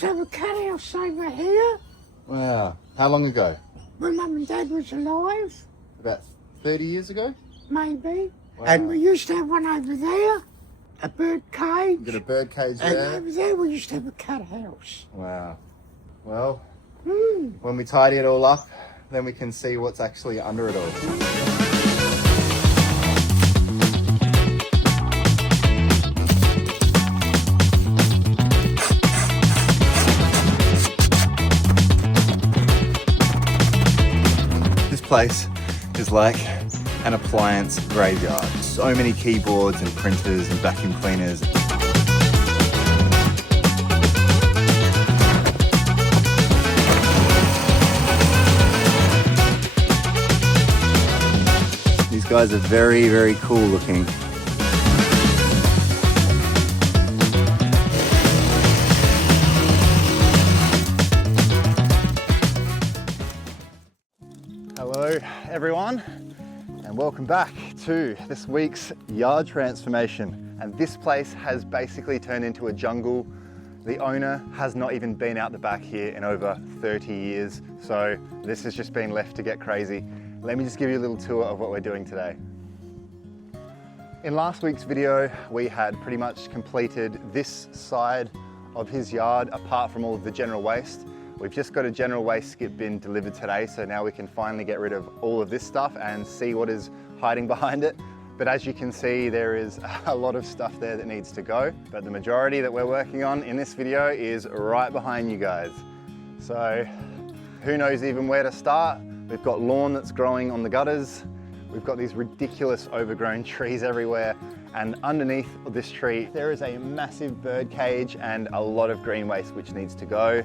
used to have a cat house over here Wow. How long ago? when Mum and Dad was alive, About 30 years ago? maybe. Wow. And we used to have one over there, a bird cage. Got a bird cage And there. over there we used to have a cat house. Wow. Well, Mm. when we tidy it all up, then we can see what's actually under it all. This place is like an appliance graveyard. So many keyboards and printers and vacuum cleaners. These guys are very, very cool looking. Hello everyone, and welcome back to this week's yard transformation. And this place has basically turned into a jungle. The owner has not even been out the back here in over 30 years, so this has just been left to get crazy. Let me just give you a little tour of what we're doing today. In last week's video, we had pretty much completed this side of his yard, apart from all of the general waste. We've just got a general waste skip bin delivered today, so now we can finally get rid of all of this stuff and see what is hiding behind it. But as you can see, there is a lot of stuff there that needs to go. But the majority that we're working on in this video is right behind you guys. So who knows even where to start? We've got lawn that's growing on the gutters. We've got these ridiculous overgrown trees everywhere. And underneath this tree, there is a massive bird cage and a lot of green waste which needs to go.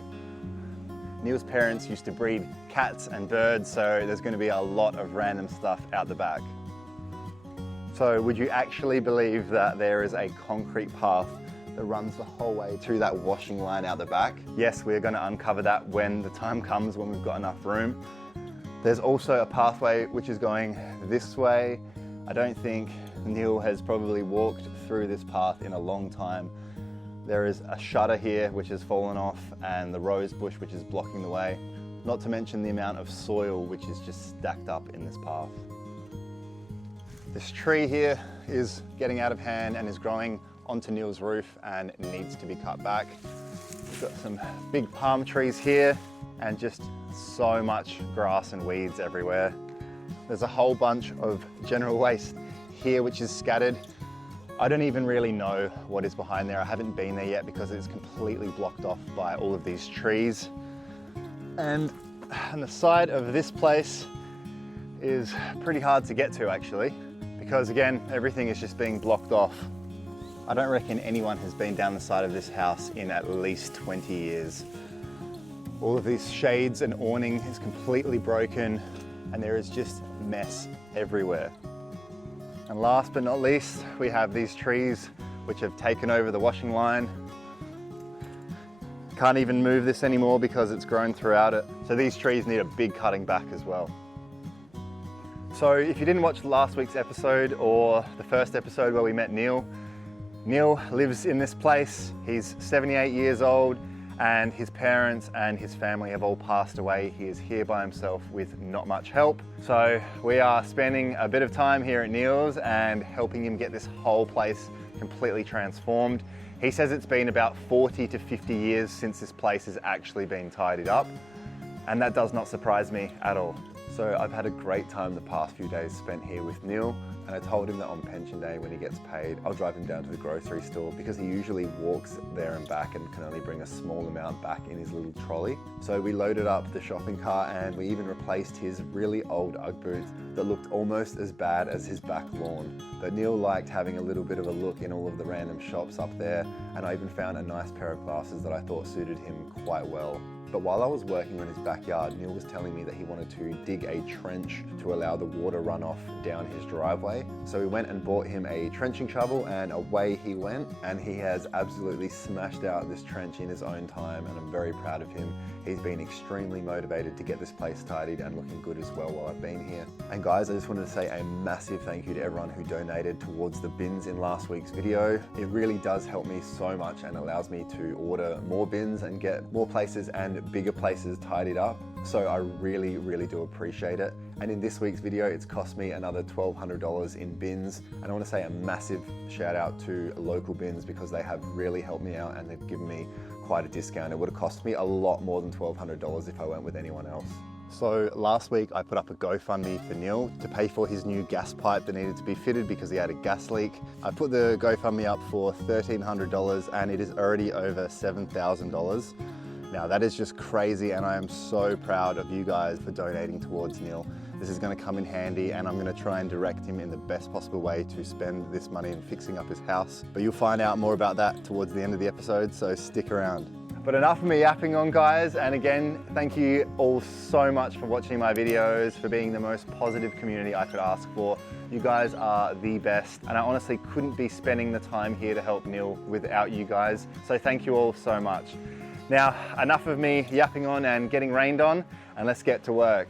Neil's parents used to breed cats and birds, so there's going to be a lot of random stuff out the back. So would you actually believe that there is a concrete path that runs the whole way to that washing line out the back? Yes, we're going to uncover that when the time comes, when we've got enough room. There's also a pathway which is going this way. I don't think Neil has probably walked through this path in a long time. There is a shutter here which has fallen off, and the rose bush which is blocking the way. Not to mention the amount of soil which is just stacked up in this path. This tree here is getting out of hand and is growing onto Neil's roof and needs to be cut back. We've got some big palm trees here and just so much grass and weeds everywhere. There's a whole bunch of general waste here which is scattered. I don't even really know what is behind there. I haven't been there yet because it's completely blocked off by all of these trees. And on the side of this place is pretty hard to get to actually, because again, everything is just being blocked off. I don't reckon anyone has been down the side of this house in at least 20 years. All of these shades and awning is completely broken and there is just mess everywhere. And last but not least, we have these trees which have taken over the washing line. Can't even move this anymore because it's grown throughout it. So these trees need a big cutting back as well. So if you didn't watch last week's episode or the first episode where we met Neil, Neil lives in this place. He's 78 years old and his parents and his family have all passed away. He is here by himself with not much help. So we are spending a bit of time here at Neil's and helping him get this whole place completely transformed. He says it's been about 40 to 50 years since this place has actually been tidied up, and that does not surprise me at all. So I've had a great time the past few days spent here with Neil, and I told him that on pension day when he gets paid, I'll drive him down to the grocery store because he usually walks there and back and can only bring a small amount back in his little trolley. So we loaded up the shopping cart and we even replaced his really old Ugg boots that looked almost as bad as his back lawn. But Neil liked having a little bit of a look in all of the random shops up there, and I even found a nice pair of glasses that I thought suited him quite well. But while I was working on his backyard, Neil was telling me that he wanted to dig a trench to allow the water runoff down his driveway. So we went and bought him a trenching shovel, and away he went, and he has absolutely smashed out this trench in his own time, and I'm very proud of him. He's been extremely motivated to get this place tidied and looking good as well while I've been here. And guys, I just wanted to say a massive thank you to everyone who donated towards the bins in last week's video. It really does help me so much and allows me to order more bins and get more places and bigger places tidied up. So I really, really do appreciate it. And in this week's video, it's cost me another $1,200 in bins. And I want to say a massive shout out to local bins because they have really helped me out and they've given me quite a discount. It would have cost me a lot more than $1,200 if I went with anyone else. So last week I put up a GoFundMe for Neil to pay for his new gas pipe that needed to be fitted because he had a gas leak. I put the GoFundMe up for $1,300 and it is already over $7,000. Now that is just crazy and I am so proud of you guys for donating towards Neil. This is going to come in handy and I'm going to try and direct him in the best possible way to spend this money in fixing up his house. But you'll find out more about that towards the end of the episode, so stick around. But enough of me yapping on, guys, and again, thank you all so much for watching my videos, for being the most positive community I could ask for. You guys are the best, and I honestly couldn't be spending the time here to help Neil without you guys, so thank you all so much. Now, enough of me yapping on and getting rained on, and let's get to work.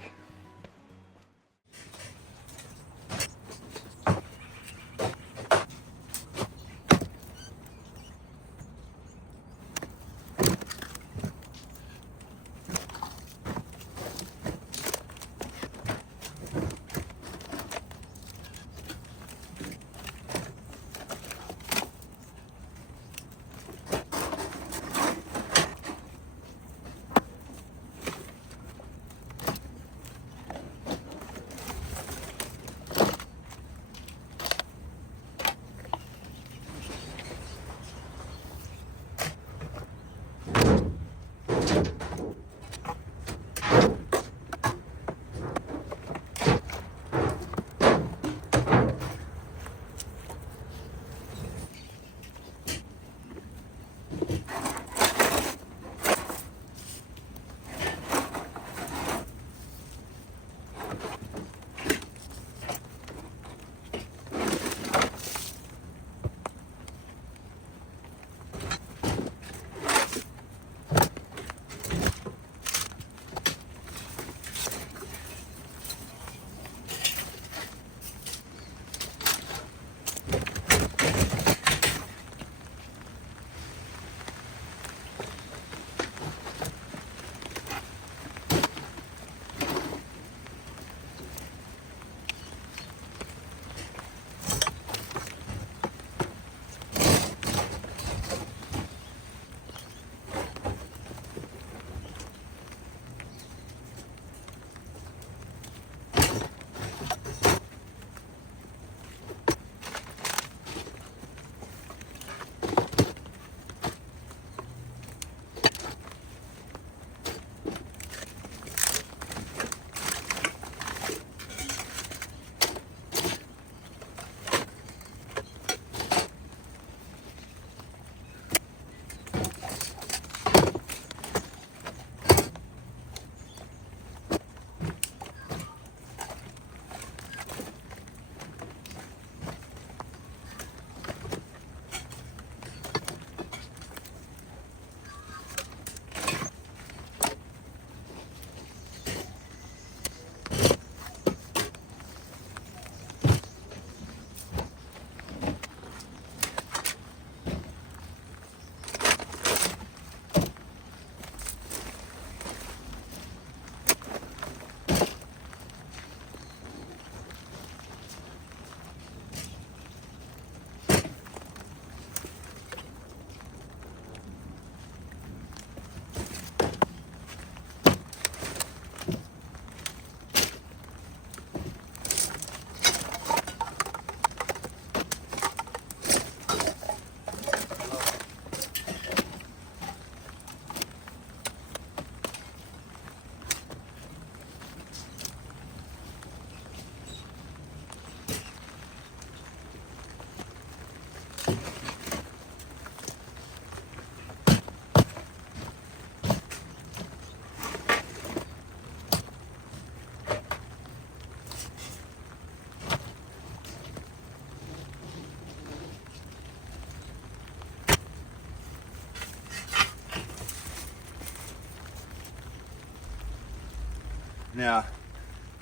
Now,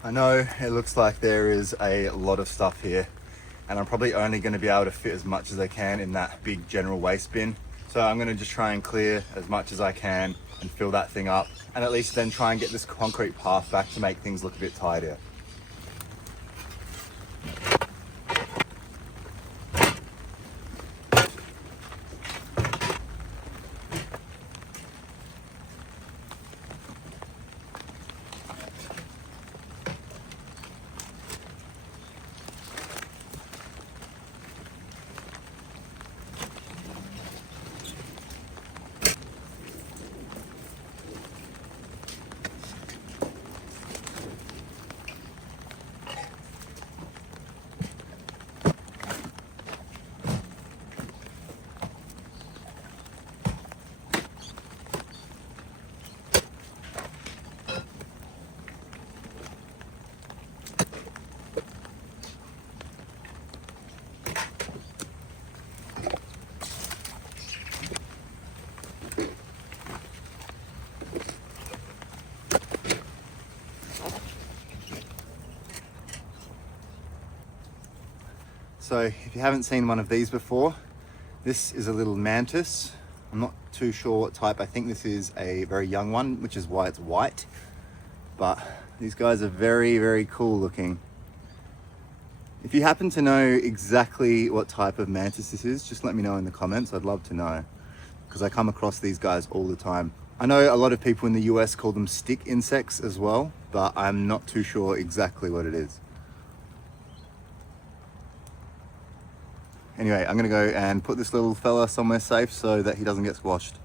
I know it looks like there is a lot of stuff here, and I'm probably only going to be able to fit as much as I can in that big general waste bin. So I'm going to just try and clear as much as I can and fill that thing up, and at least then try and get this concrete path back to make things look a bit tidier. So if you haven't seen one of these before, this is a little mantis. I'm not too sure what type. I think this is a very young one, which is why it's white. But these guys are very, very cool looking. If you happen to know exactly what type of mantis this is, just let me know in the comments. I'd love to know, because I come across these guys all the time. I know a lot of people in the US call them stick insects as well, but I'm not too sure exactly what it is. Anyway, I'm gonna go and put this little fella somewhere safe so that he doesn't get squashed.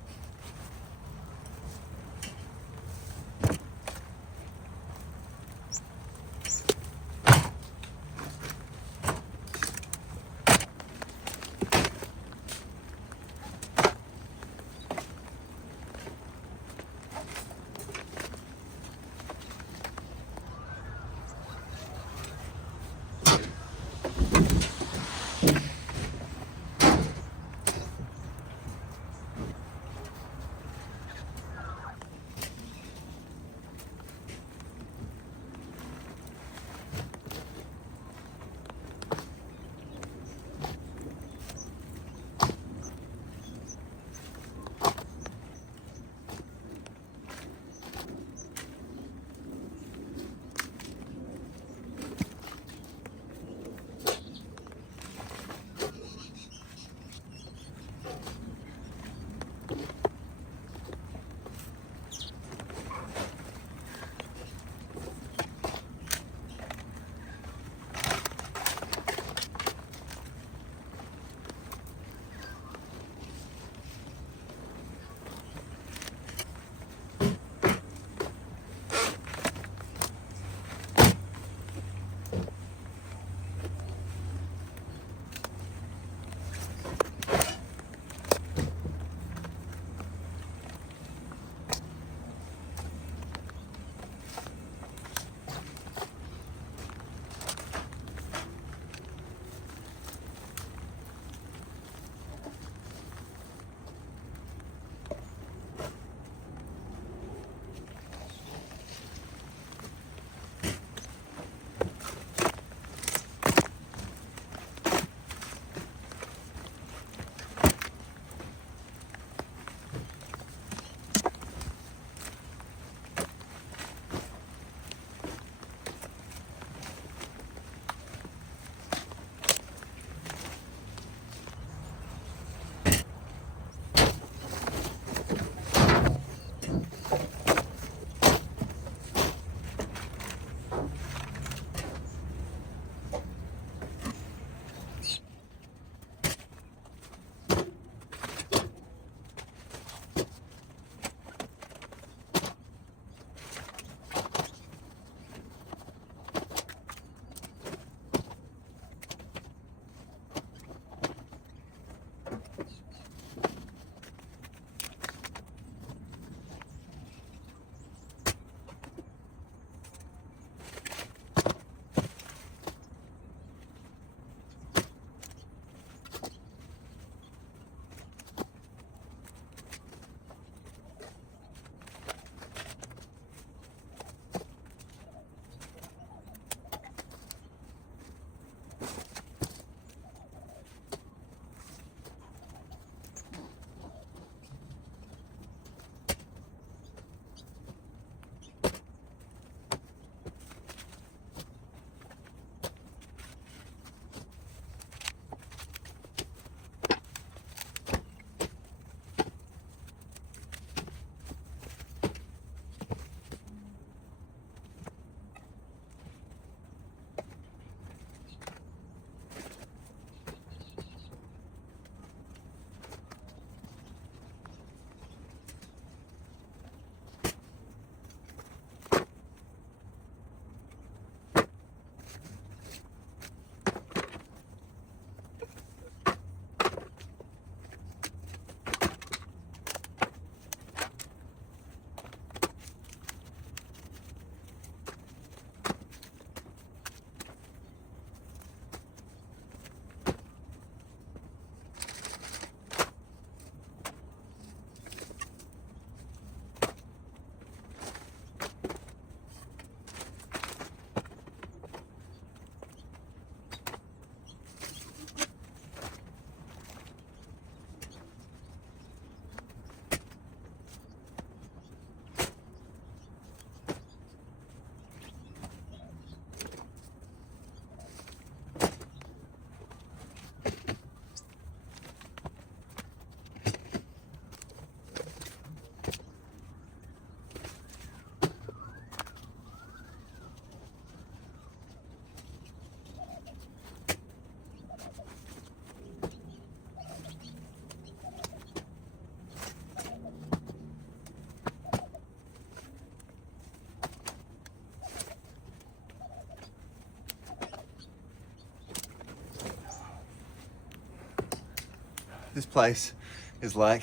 this place is like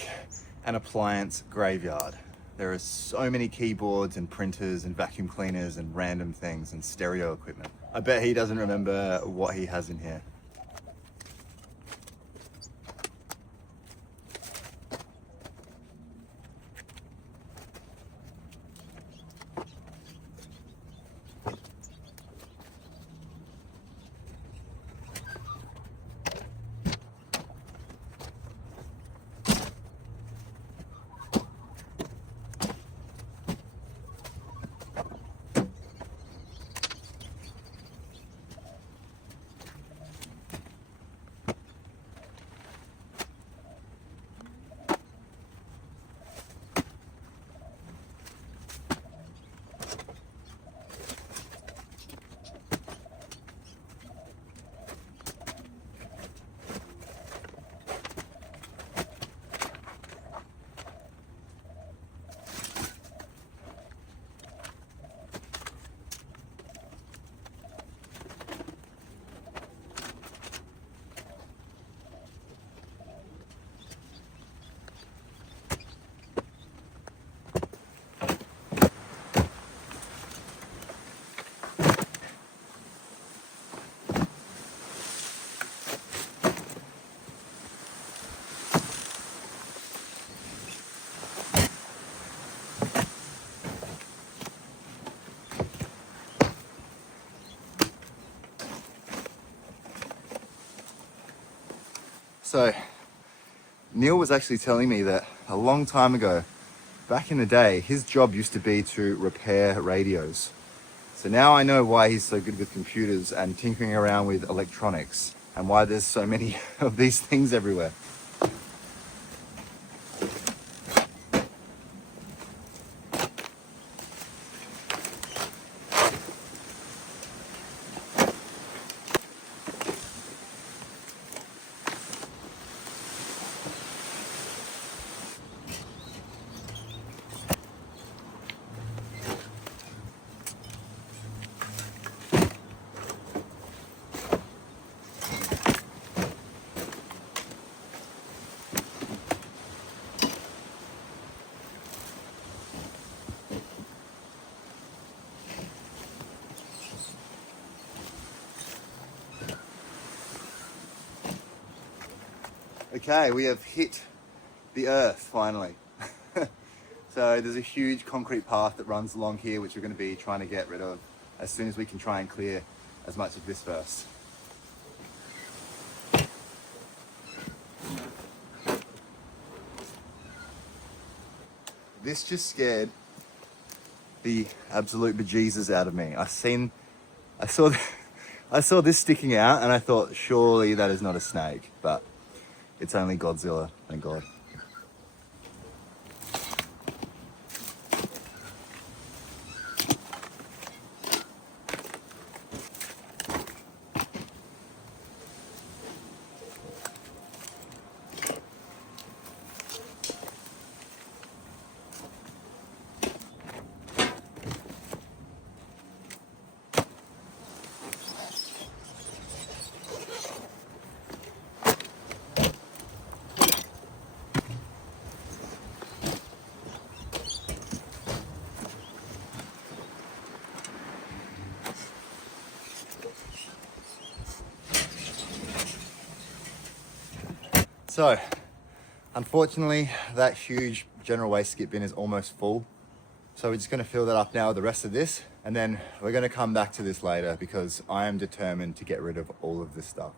an appliance graveyard. There are so many keyboards and printers and vacuum cleaners and random things and stereo equipment. I bet he doesn't remember what he has in here. So Neil was actually telling me that a long time ago, back in the day, his job used to be to repair radios. So now I know why he's so good with computers and tinkering around with electronics, and why there's so many of these things everywhere. Okay, we have hit the earth finally. So there's a huge concrete path that runs along here, which we're going to be trying to get rid of as soon as we can try and clear as much of this first. This just scared the absolute bejesus out of me. I saw this sticking out and I thought, surely that is not a snake, but it's only Godzilla, thank God. So, unfortunately, that huge general waste skip bin is almost full. So we're just gonna fill that up now with the rest of this, and then we're gonna come back to this later because I am determined to get rid of all of this stuff.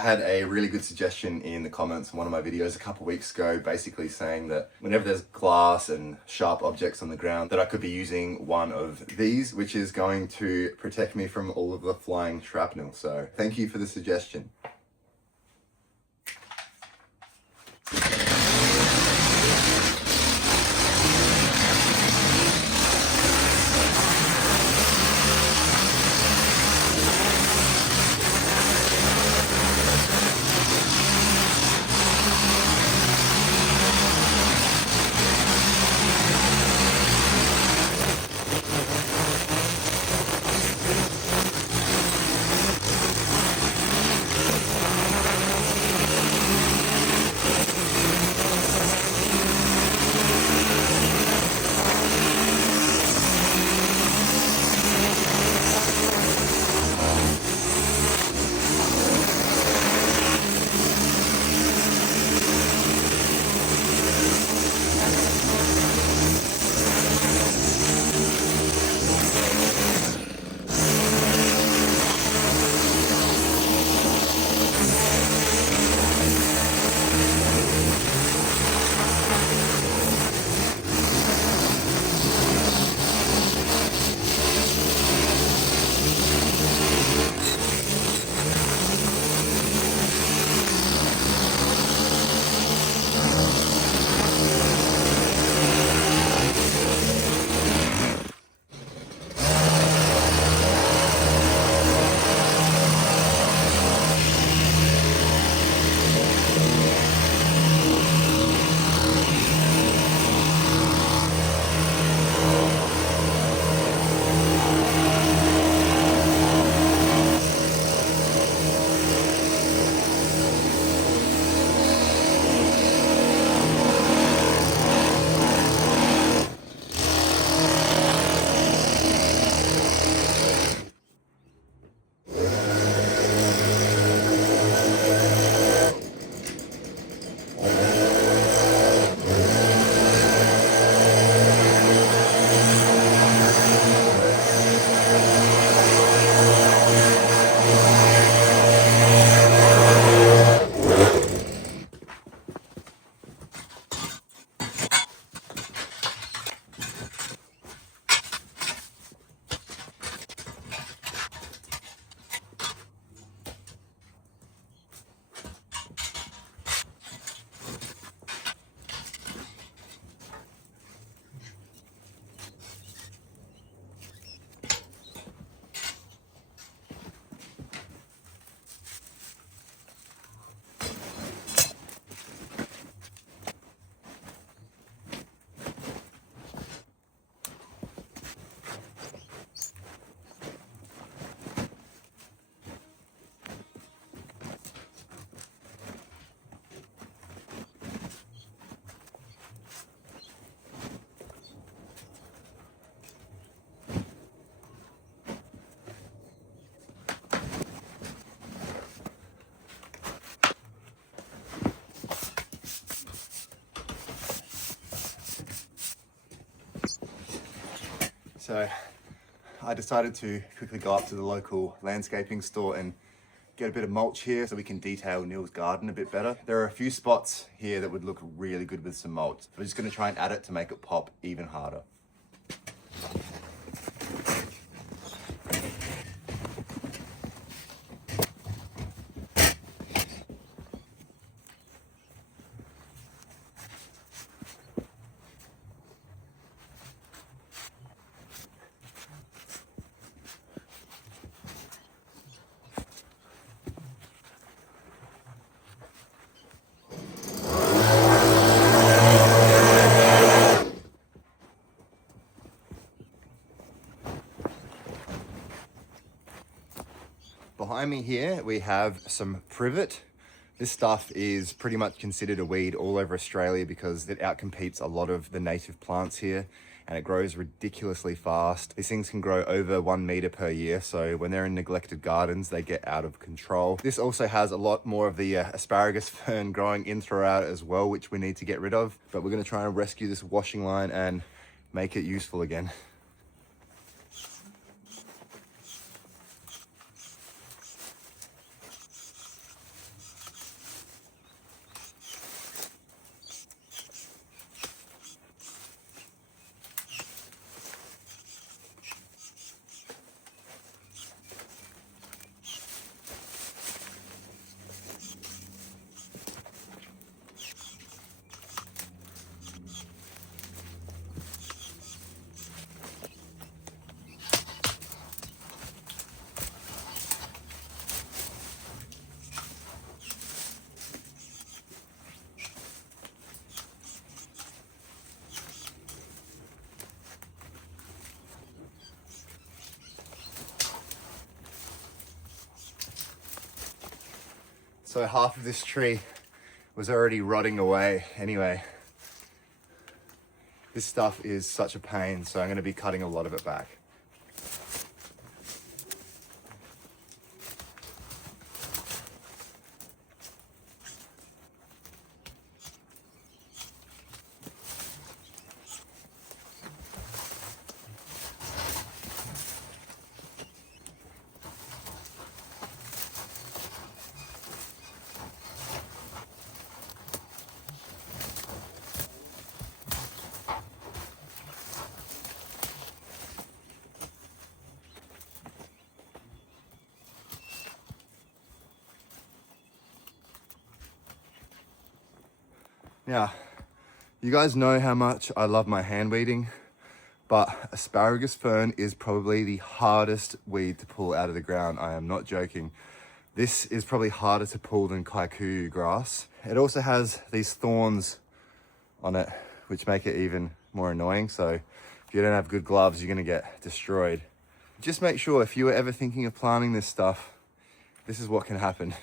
had a really good suggestion in the comments on one of my videos a couple weeks ago, basically saying that whenever there's glass and sharp objects on the ground, that I could be using one of these, which is going to protect me from all of the flying shrapnel. So thank you for the suggestion. So I decided to quickly go up to the local landscaping store and get a bit of mulch here so we can detail Neil's garden a bit better. There are a few spots here that would look really good with some mulch. We're just going to try and add it to make it pop even harder. Behind me here, we have some privet. This stuff is pretty much considered a weed all over Australia because it outcompetes a lot of the native plants here and it grows ridiculously fast. These things can grow over 1 meter per year, so when they're in neglected gardens, they get out of control. This also has a lot more of the asparagus fern growing in throughout as well, which we need to get rid of, but we're gonna try and rescue this washing line and make it useful again. So half of this tree was already rotting away anyway. This stuff is such a pain, so I'm going to be cutting a lot of it back. Now, you guys know how much I love my hand weeding, but asparagus fern is probably the hardest weed to pull out of the ground. I am not joking. This is probably harder to pull than kikuyu grass. It also has these thorns on it, which make it even more annoying. So if you don't have good gloves, you're gonna get destroyed. Just make sure if you were ever thinking of planting this stuff, this is what can happen.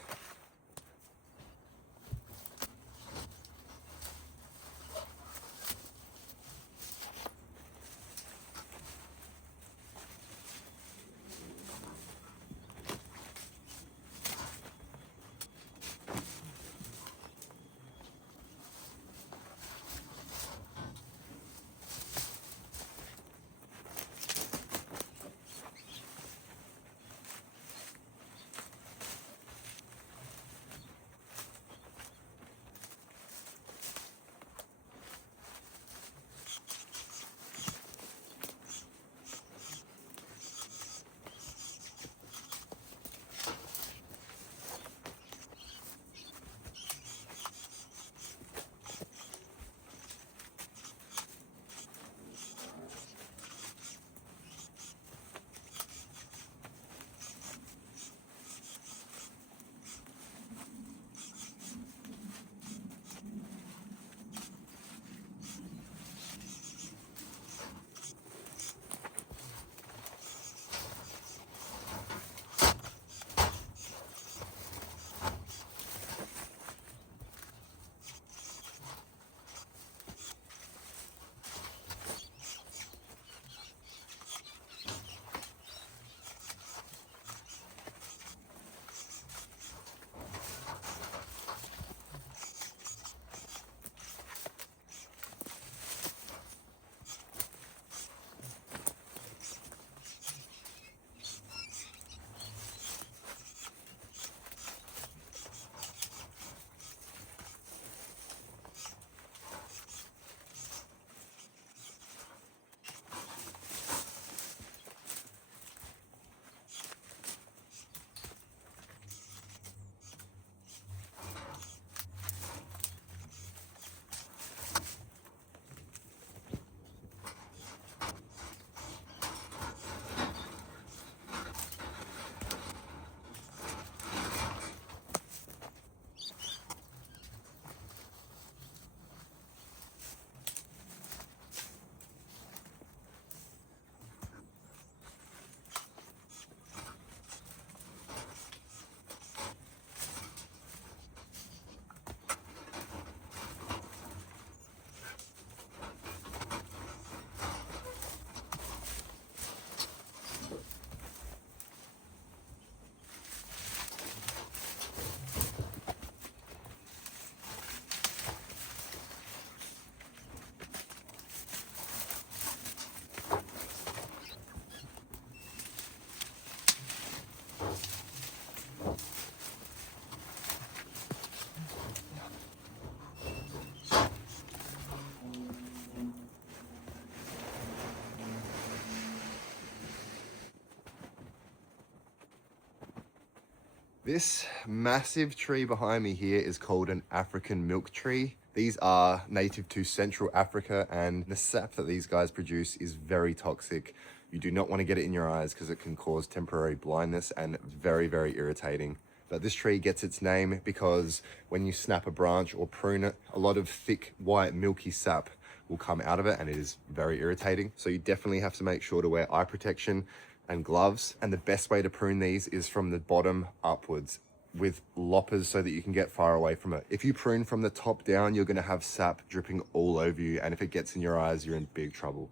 This massive tree behind me here is called an African milk tree. These are native to Central Africa, and the sap that these guys produce is very toxic. You do not want to get it in your eyes because it can cause temporary blindness and very, very irritating. But this tree gets its name because when you snap a branch or prune it, a lot of thick, white, milky sap will come out of it, and it is very irritating. So you definitely have to make sure to wear eye protection and gloves. And the best way to prune these is from the bottom upwards. with loppers so that you can get far away from it. If you prune from the top down, you're going to have sap dripping all over you, and if it gets in your eyes, you're in big trouble.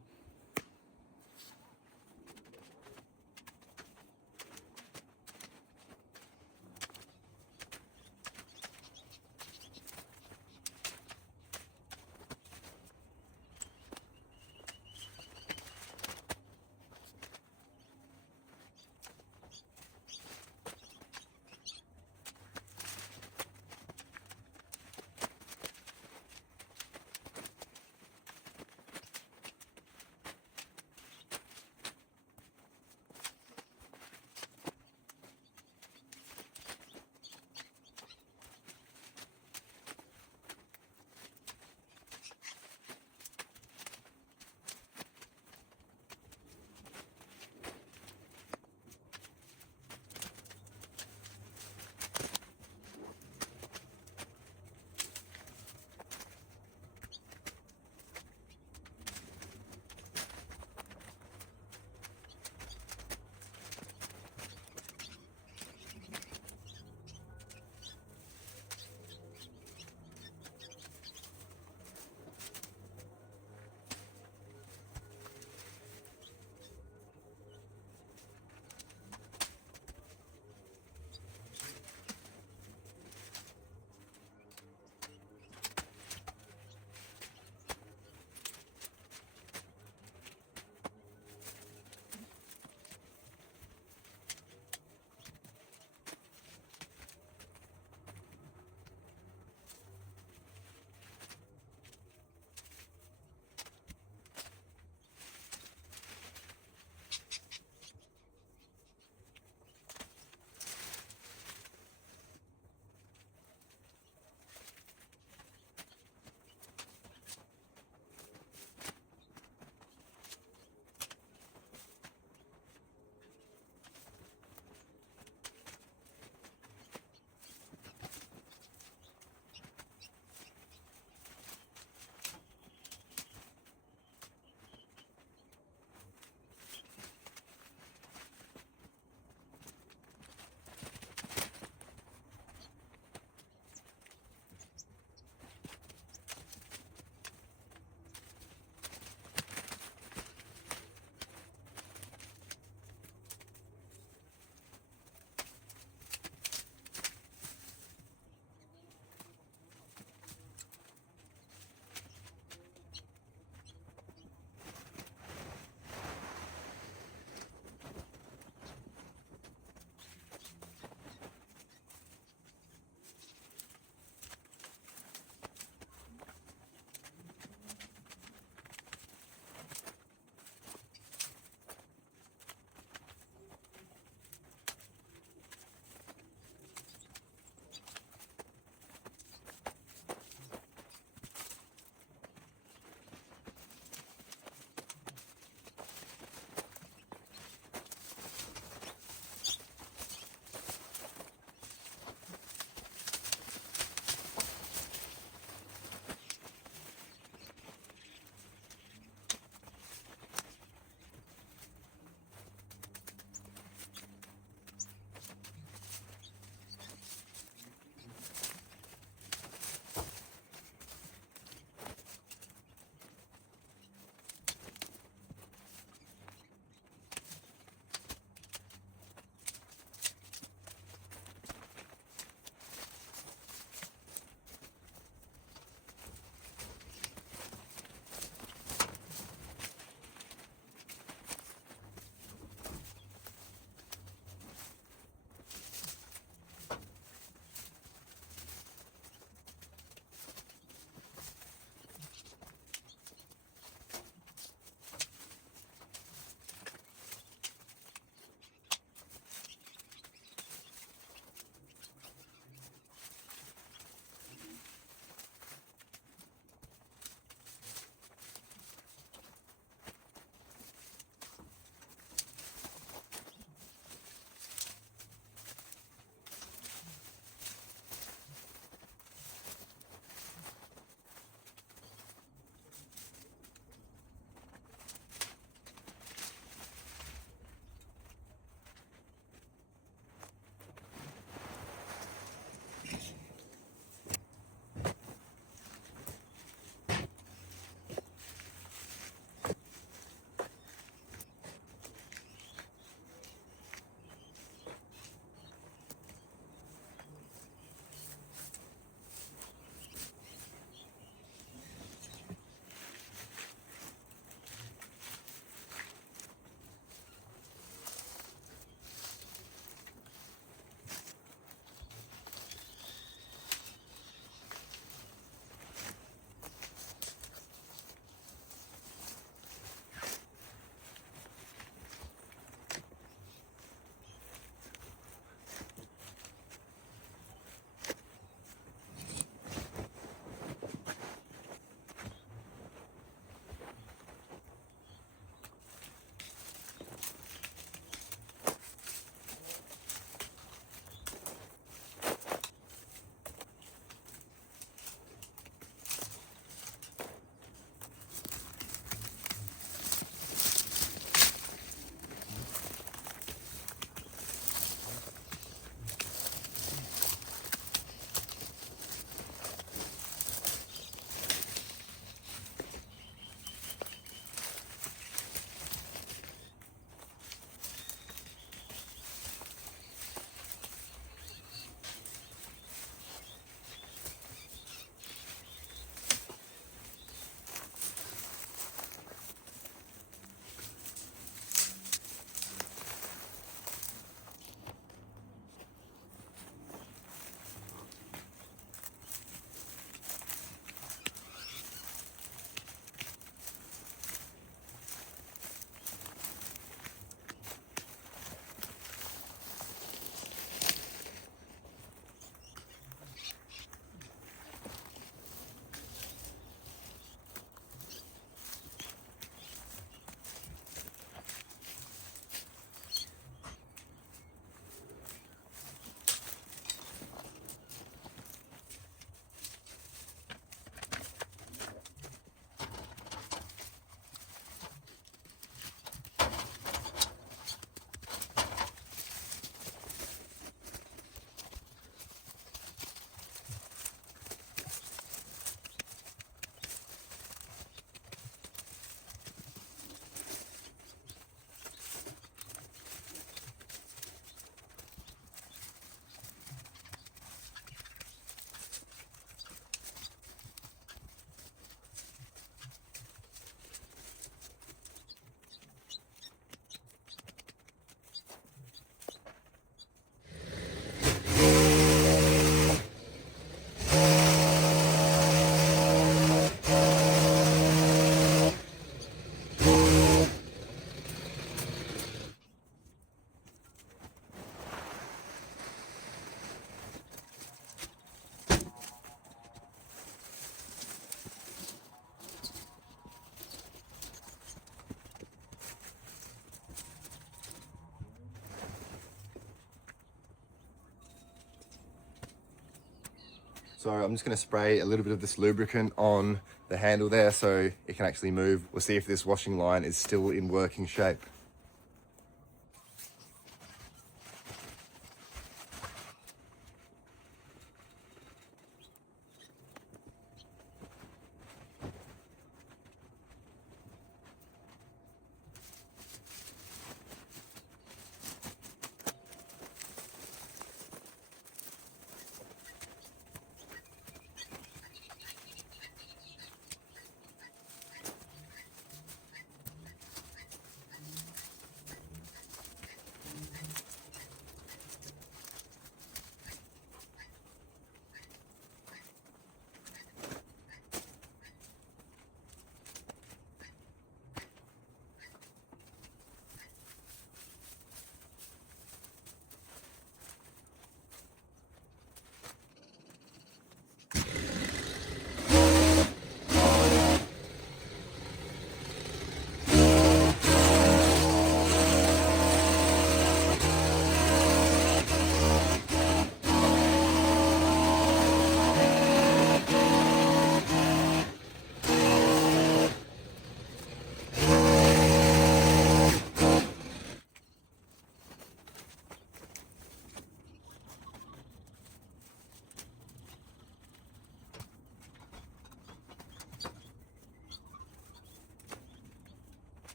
So I'm just going to spray a little bit of this lubricant on the handle there so it can actually move. We'll see if this washing line is still in working shape.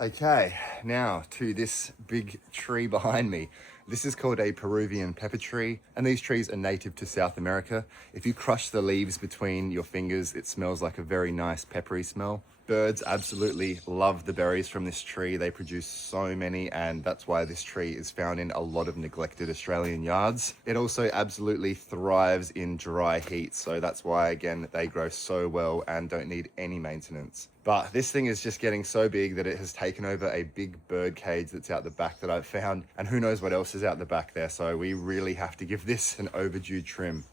Okay, now to this big tree behind me. This is called a Peruvian pepper tree, and these trees are native to South America. If you crush the leaves between your fingers, it smells like a very nice peppery smell. Birds absolutely love the berries from this tree. They produce so many, and that's why this tree is found in a lot of neglected Australian yards. It also absolutely thrives in dry heat, so that's why, again, they grow so well and don't need any maintenance. But this thing is just getting so big that it has taken over a big bird cage that's out the back that I've found, and who knows what else is out the back there, so we really have to give this an overdue trim.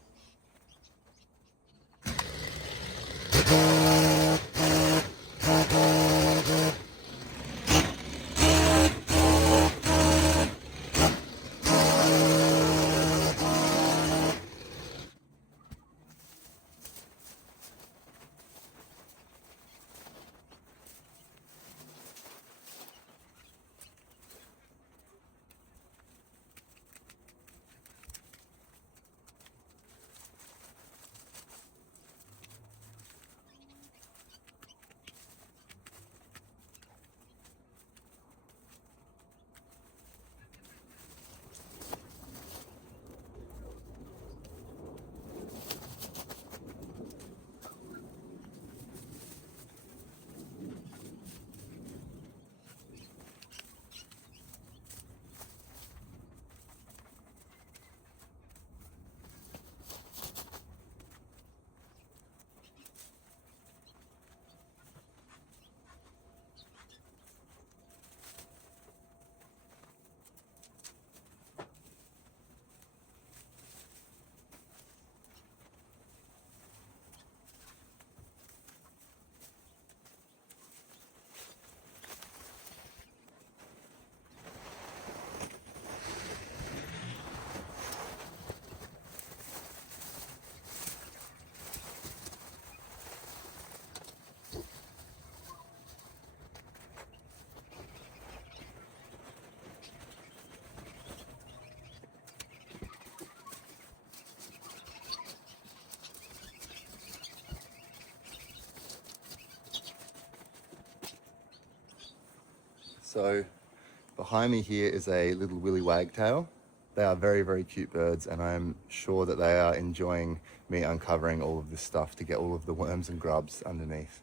So behind me here is a little willy wagtail. They are very, very cute birds, and I'm sure that they are enjoying me uncovering all of this stuff to get all of the worms and grubs underneath.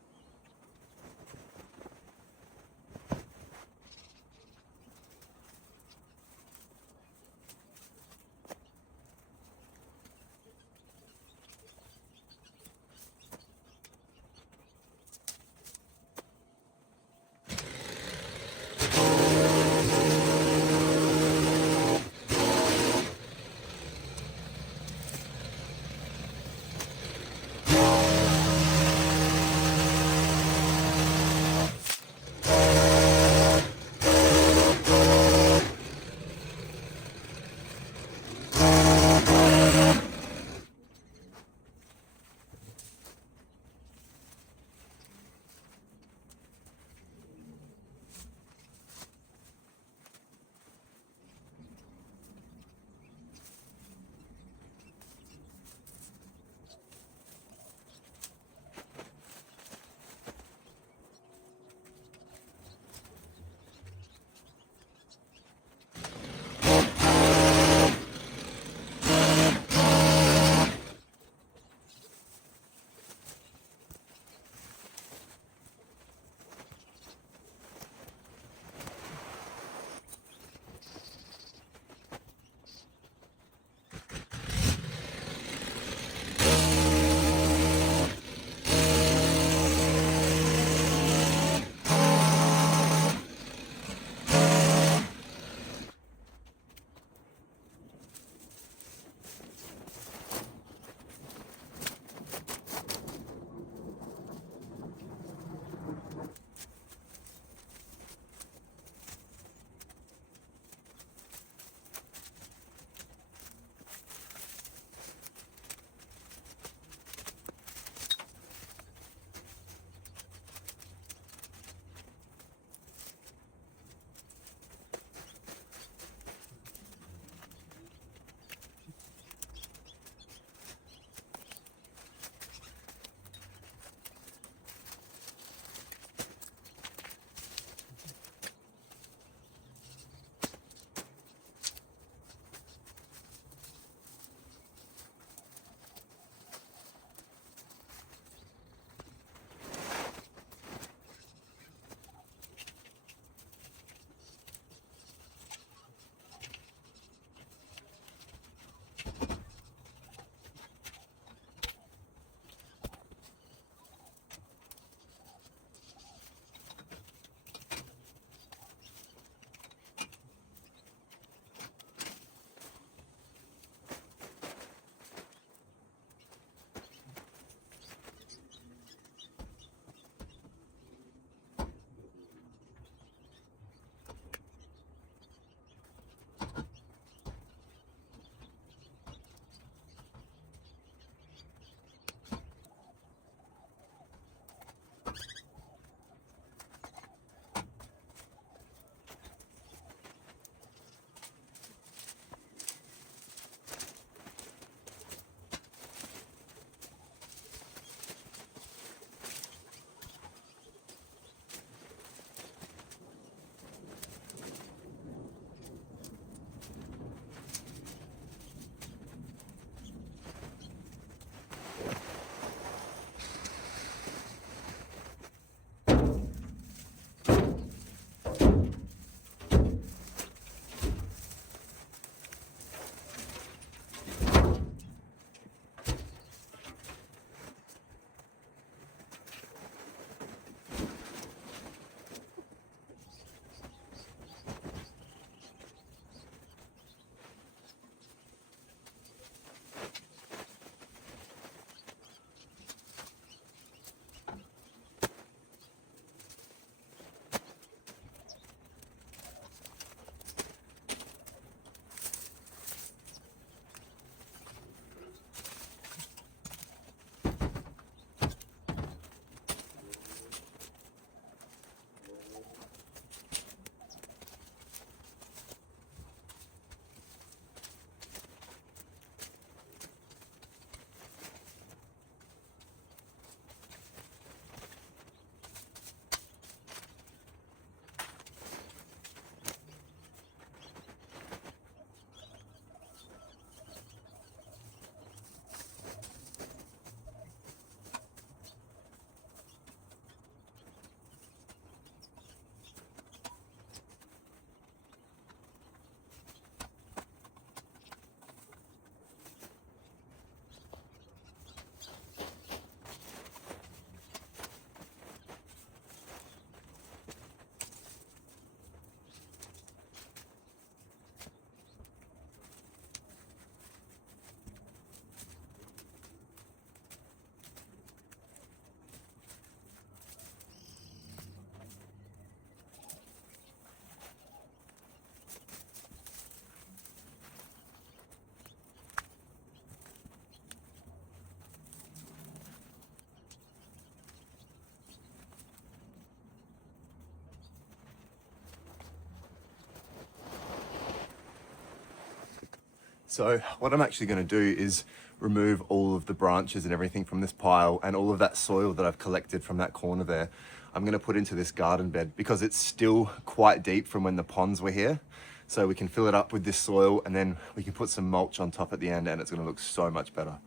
So what I'm actually going to do is remove all of the branches and everything from this pile and all of that soil that I've collected from that corner there. I'm going to put into this garden bed because it's still quite deep from when the ponds were here. So we can fill it up with this soil and then we can put some mulch on top at the end and it's going to look so much better.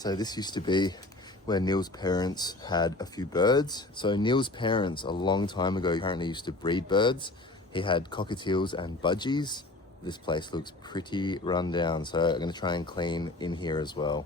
So this used to be where Neil's parents had a few birds. So Neil's parents a long time ago apparently used to breed birds. He had cockatiels and budgies. This place looks pretty run down, so I'm going to try and clean in here as well.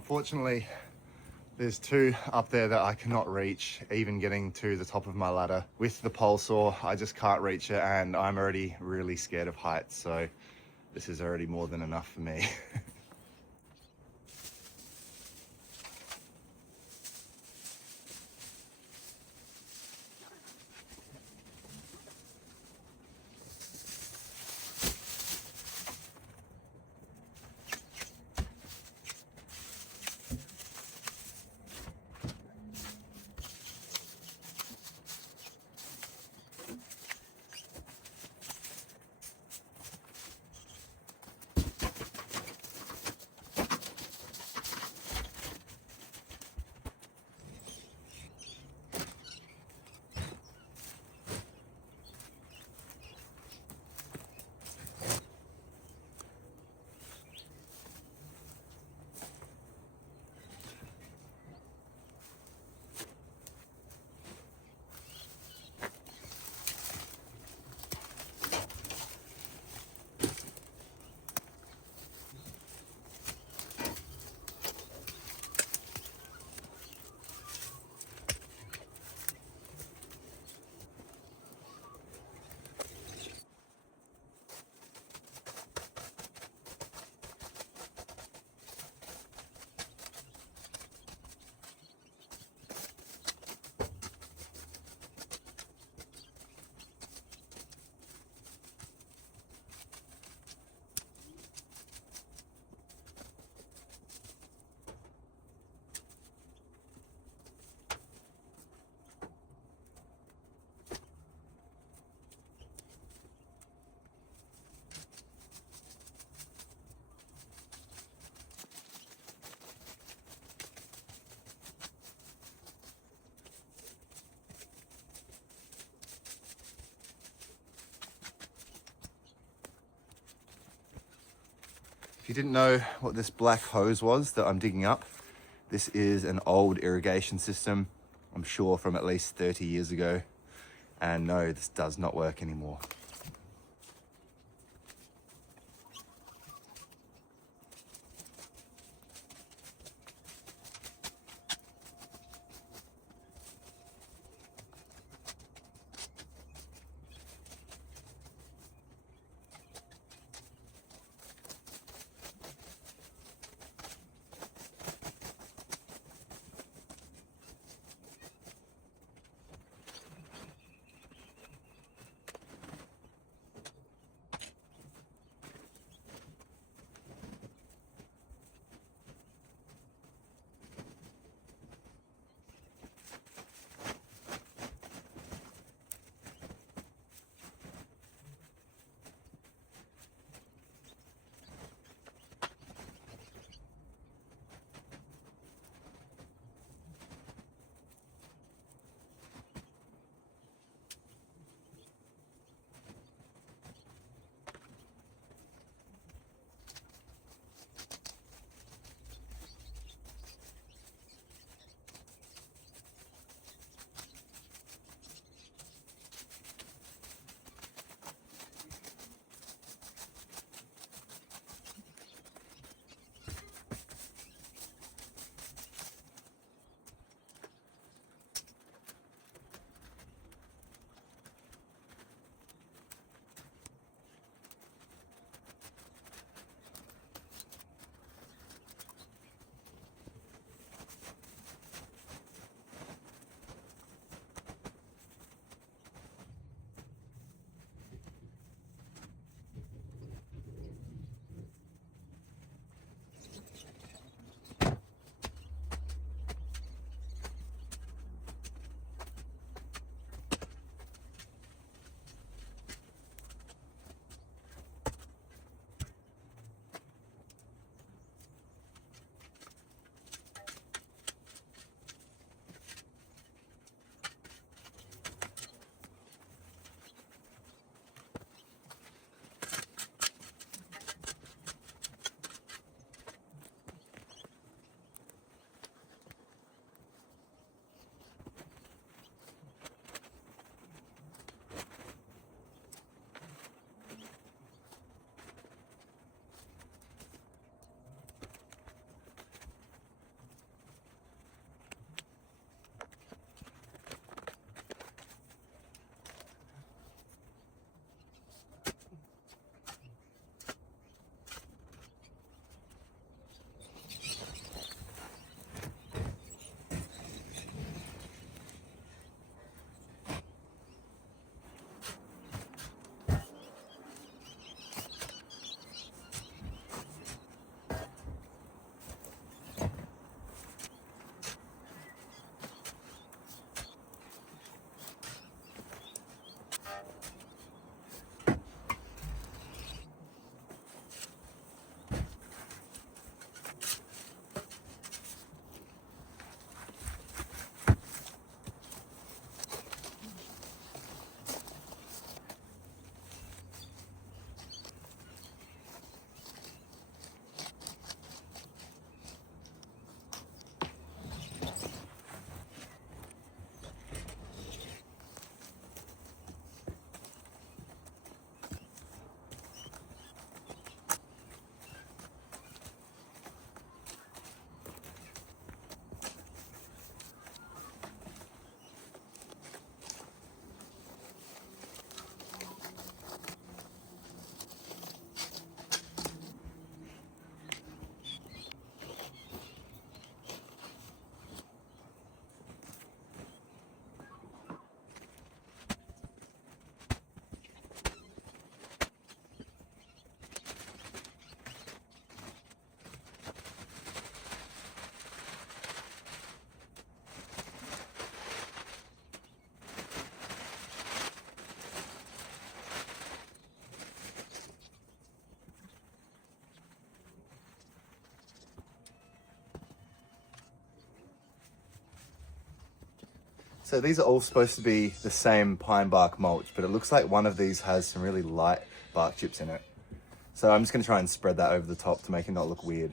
Unfortunately, there's two up there that I cannot reach, even getting to the top of my ladder. With the pole saw, I just can't reach it, and I'm already really scared of heights, so this is already more than enough for me. If you didn't know what this black hose was that I'm digging up, this is an old irrigation system, I'm sure from at least 30 years ago. And no, this does not work anymore. So these are all supposed to be the same pine bark mulch, but it looks like one of these has some really light bark chips in it. So I'm just gonna try and spread that over the top to make it not look weird.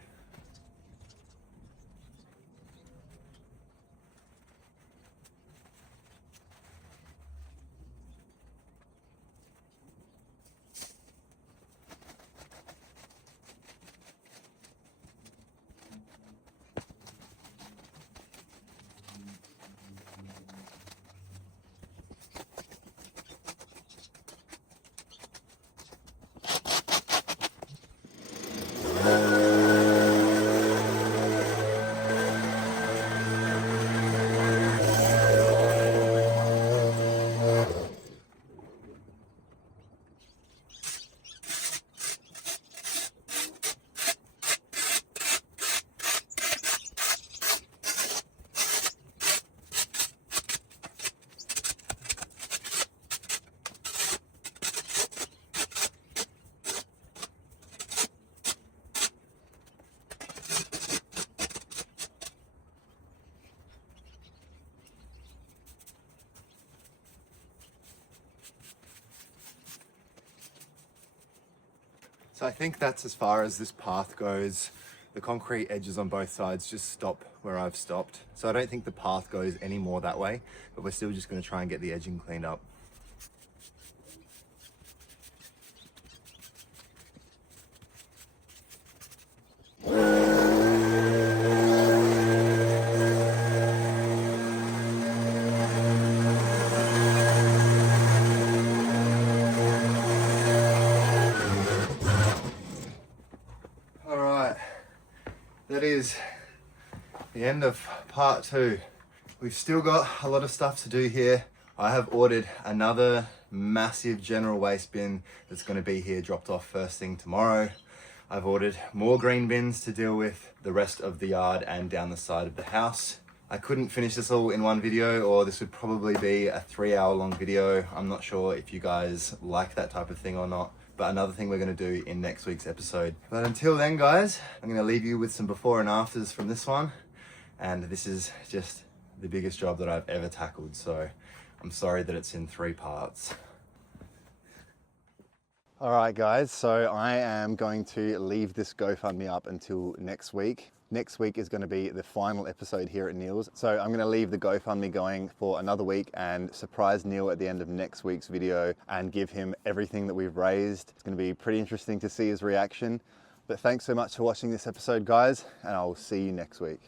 So I think that's as far as this path goes. The concrete edges on both sides just stop where I've stopped. So I don't think the path goes any more that way, but we're still just going to try and get the edging cleaned up. That is the end of part 2. We've still got a lot of stuff to do here. I have ordered another massive general waste bin that's going to be here dropped off first thing tomorrow. I've ordered more green bins to deal with the rest of the yard and down the side of the house. I couldn't finish this all in one video, or this would probably be a 3-hour long video. I'm not sure if you guys like that type of thing or not, but another thing we're going to do in next week's episode. But until then, guys, I'm going to leave you with some before and afters from this one. And this is just the biggest job that I've ever tackled. So I'm sorry that it's in 3 parts. All right, guys, so I am going to leave this GoFundMe up until next week. Next week is going to be the final episode here at Neil's. So I'm going to leave the GoFundMe going for another week and surprise Neil at the end of next week's video and give him everything that we've raised. It's going to be pretty interesting to see his reaction. But thanks so much for watching this episode, guys, and I'll see you next week.